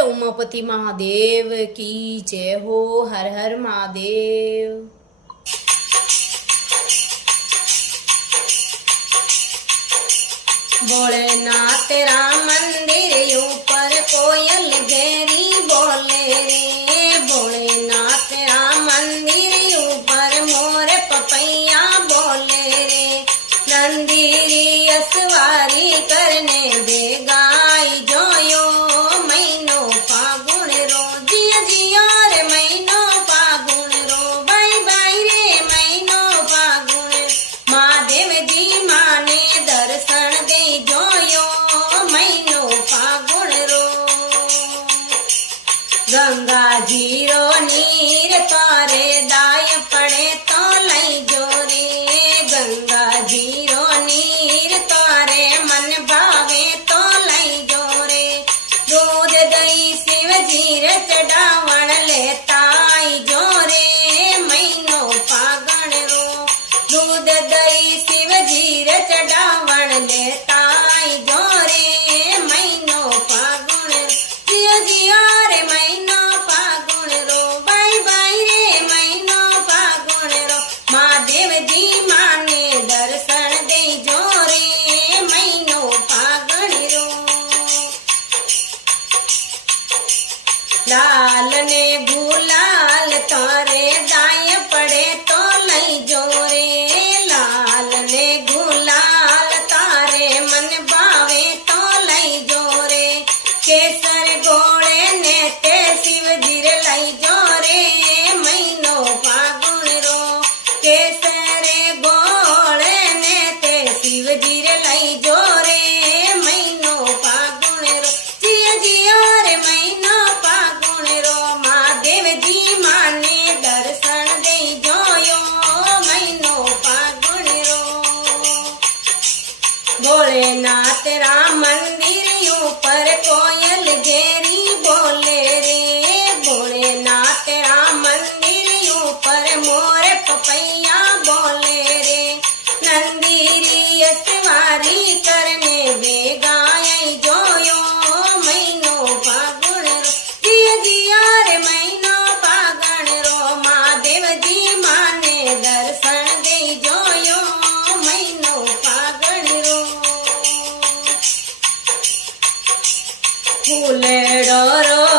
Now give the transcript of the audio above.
उमापति महादेव की जय हो। हर हर महादेव। भोलेनाथ तेरा मंदिर ऊपर कोयल घेरी बोले रे। भोलेनाथ तेरा मंदिर ऊपर मोर पपैया बोले रे। नंदीरी असवारी करने दे गाय जोयो महीनो फागुन रो। जिया जिया रे महीनो फागुन रो। बाई बाई रे महीनो फागुन। महादेव जी माने दर्शन दे जोयो महीनो फागुन रो। गंगा जीरो नीर तारे दाय पड़े तो लई जोरे। गंगा जीरो नीर तारे मन भावे तो लई जोरे। दूध दही शिव जीर चढ़ावण लेताई जोरे महीनो फागण रो। दूध दही शिव जीर चढ़ावण लेताई जोरे महीनो फागुन। जिया जिया रे महीनो फागुन रो। बाई बाई रे महीनो फागुन रो। महादेव जी माने दर्शन दे जोरे महीनो फागुन रो। लाल ने गुलाल तारे दाय पड़े तो लई जोरे। लाल ने गुलाल तारे मन भावे तो लई जोरे। केसर गोले ने ते शिव जीर लई जोरे महीनो फागुन रो। केसर गोले ने ते शिव जीर लई जोरे महीनो फागुन रो। जिया जिया रे महीनो फागुन रो। महादेव जी माने दर्शन दे जोयो महीनो फागुन रो। भोलेनाथ तेरा मंदिर ऊपर कोयल घेरी बोले रे। भोलेनाथ तेरा मंदिर ऊपर मोर पपैया बोले रे। नंदीरी असवारी करने दे गाय जोयो महीनो फागुन रो। जिया जिया रे महीनो फागुन रो। महादेव जी माने दर्शन दे जोयो महीनो फागुन रो। फूलेड़ो रो